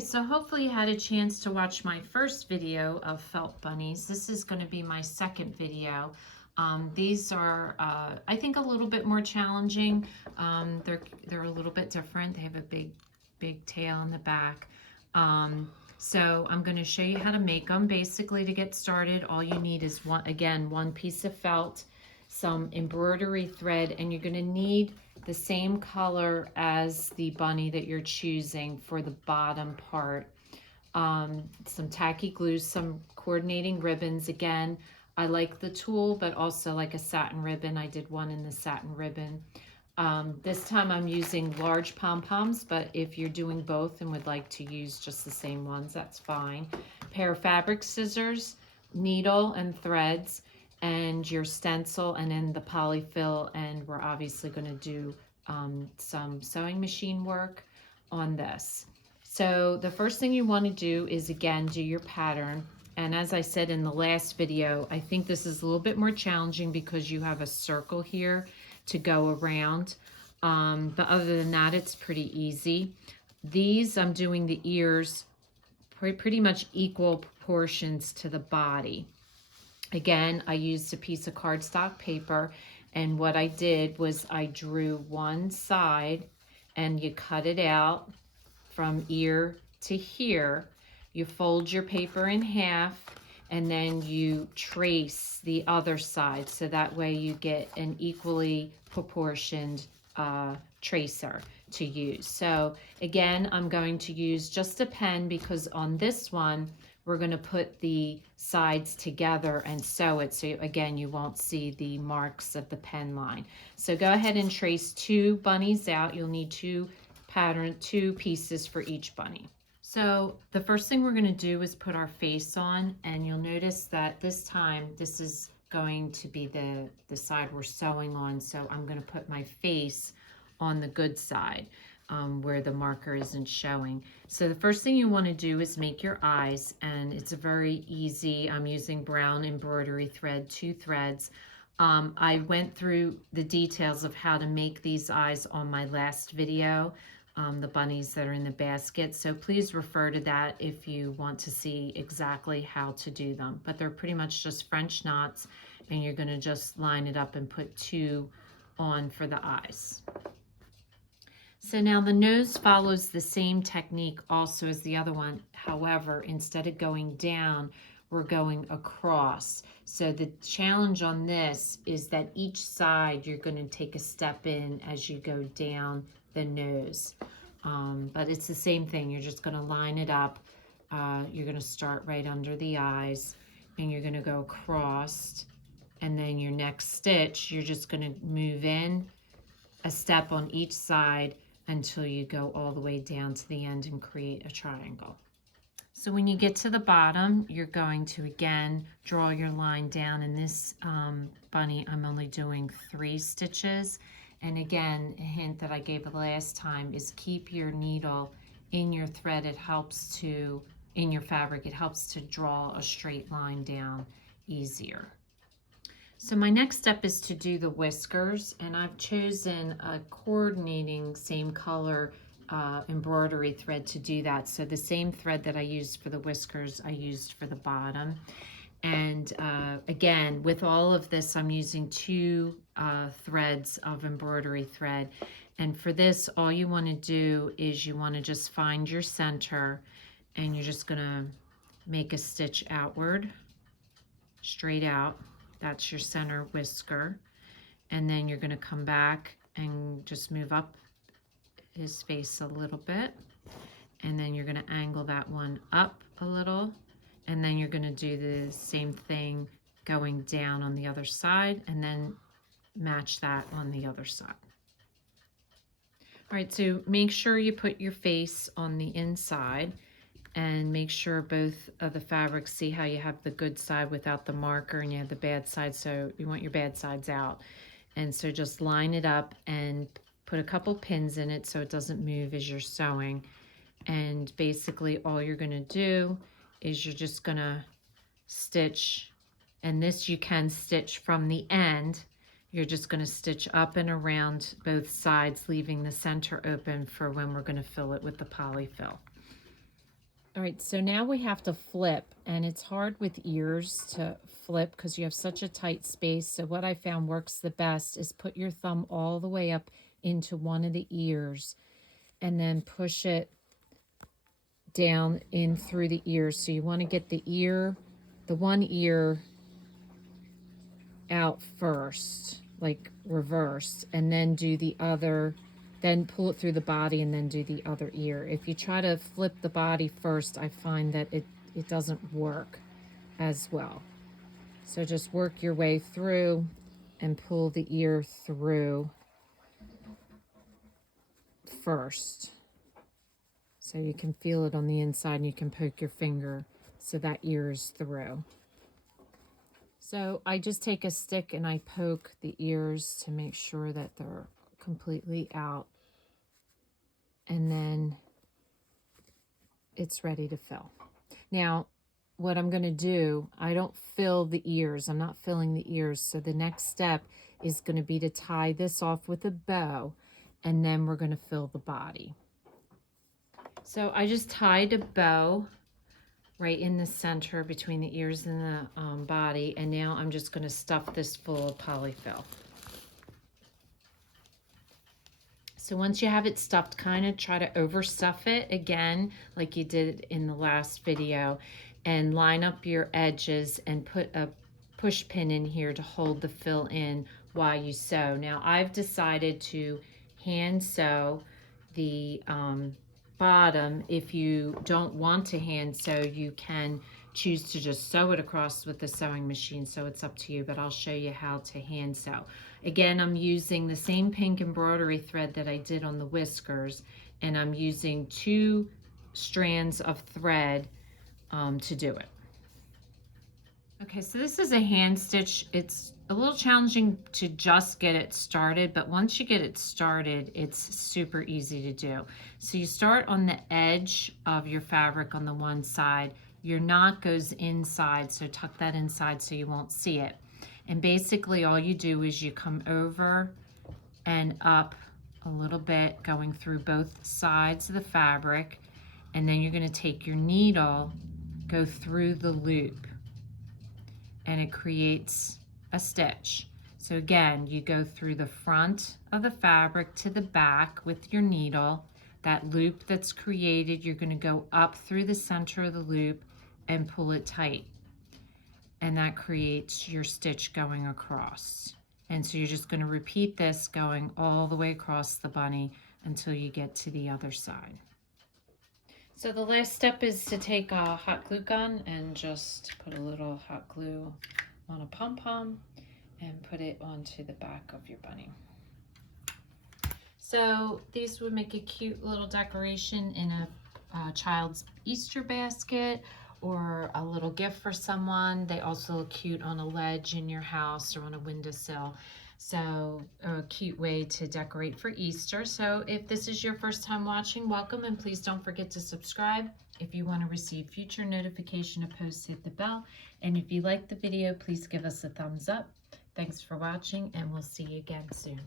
So hopefully you had a chance to watch my first video of felt bunnies. This is going to be my second video. These are, I think, a little bit more challenging. They're a little bit different. They have a big tail on the back. So I'm going to show you how to make them. Basically, to get started, all you need is one piece of felt, some embroidery thread, and you're going to need the same color as the bunny that you're choosing for the bottom part. Some tacky glue, some coordinating ribbons. Again, I like the tulle, but also like a satin ribbon. I did one in the satin ribbon. This time I'm using large pom-poms, but if you're doing both and would like to use just the same ones, that's fine. Pair of fabric scissors, needle and threads, and your stencil, and then the polyfill, and we're obviously going to do some sewing machine work on this. So the first thing you want to do is, again, do your pattern. And as I said in the last video, I think this is a little bit more challenging because you have a circle here to go around. But other than that, it's pretty easy. These, I'm doing the ears pretty much equal proportions to the body. Again, I used a piece of cardstock paper, and what I did was I drew one side, and you cut it out from ear to here. You fold your paper in half, and then you trace the other side, so that way you get an equally proportioned tracer to use. So again, I'm going to use just a pen because on this one, we're going to put the sides together and sew it. So again, you won't see the marks of the pen line. So go ahead and trace two bunnies out. You'll need two pieces for each bunny. So the first thing we're going to do is put our face on, and you'll notice that this time this is going to be the side we're sewing on. So I'm going to put my face on the good side. Where the marker isn't showing. So the first thing you want to do is make your eyes, and it's very easy. I'm using brown embroidery thread, 2 threads. I went through the details of how to make these eyes on my last video, the bunnies that are in the basket. So please refer to that if you want to see exactly how to do them. But they're pretty much just French knots, and you're going to just line it up and put 2 on for the eyes. So now the nose follows the same technique also as the other one. However, instead of going down, we're going across. So the challenge on this is that each side you're going to take a step in as you go down the nose. But it's the same thing. You're just going to line it up. You're going to start right under the eyes, and you're going to go across. And then your next stitch, you're just going to move in a step on each side until you go all the way down to the end and create a triangle. So when you get to the bottom, you're going to again draw your line down. In this bunny, I'm only doing 3 stitches. And again, a hint that I gave the last time is keep your needle in your thread. It helps to, in your fabric, it helps to draw a straight line down easier. So my next step is to do the whiskers, and I've chosen a coordinating same color embroidery thread to do that. So the same thread that I used for the whiskers, I used for the bottom. And again, with all of this, I'm using 2 threads of embroidery thread. And for this, all you want to do is you want to just find your center, and you're just going to make a stitch outward, straight out. That's your center whisker. And then you're going to come back and just move up his face a little bit. And then you're going to angle that one up a little. And then you're going to do the same thing going down on the other side, and then match that on the other side. All right, so make sure you put your face on the inside, and make sure both of the fabrics, see how you have the good side without the marker and you have the bad side, so you want your bad sides out. And so just line it up and put a couple pins in it so it doesn't move as you're sewing. And basically all you're going to do is you're just going to stitch, and this you can stitch from the end. You're just going to stitch up and around both sides, leaving the center open for when we're going to fill it with the polyfill. All right, so now we have to flip, and it's hard with ears to flip because you have such a tight space. So what I found works the best is put your thumb all the way up into one of the ears and then push it down in through the ears. So you want to get the one ear out first, like reversed, and then do the other, then pull it through the body and then do the other ear. If you try to flip the body first, I find that it doesn't work as well. So just work your way through and pull the ear through first. So you can feel it on the inside and you can poke your finger so that ear is through. So I just take a stick and I poke the ears to make sure that they're completely out. And then it's ready to fill. Now, what I'm going to do, I don't fill the ears. I'm not filling the ears. So the next step is going to be to tie this off with a bow, and then we're going to fill the body. So I just tied a bow right in the center between the ears and the body, and now I'm just going to stuff this full of polyfill. So once you have it stuffed, kind of try to overstuff it again like you did in the last video, and line up your edges and put a push pin in here to hold the fill in while you sew. Now I've decided to hand sew the bottom. If you don't want to hand sew, you can choose to just sew it across with the sewing machine, so it's up to you, but I'll show you how to hand sew. Again, I'm using the same pink embroidery thread that I did on the whiskers, and I'm using 2 strands of thread to do it. Okay, so this is a hand stitch. It's a little challenging to just get it started, but once you get it started, it's super easy to do. So you start on the edge of your fabric on the one side. Your knot goes inside, so tuck that inside so you won't see it. And basically all you do is you come over and up a little bit, going through both sides of the fabric, and then you're going to take your needle, go through the loop, and it creates a stitch. So again, you go through the front of the fabric to the back with your needle. That loop that's created, you're going to go up through the center of the loop and pull it tight. And that creates your stitch going across. And so you're just going to repeat this going all the way across the bunny until you get to the other side. So the last step is to take a hot glue gun and just put a little hot glue on a pom-pom and put it onto the back of your bunny. So these would make a cute little decoration in a child's Easter basket or a little gift for someone. They also look cute on a ledge in your house or on a windowsill. So a cute way to decorate for Easter. So if this is your first time watching, welcome, and please don't forget to subscribe. If you want to receive future notification of posts, hit the bell. And if you like the video, please give us a thumbs up. Thanks for watching, and we'll see you again soon.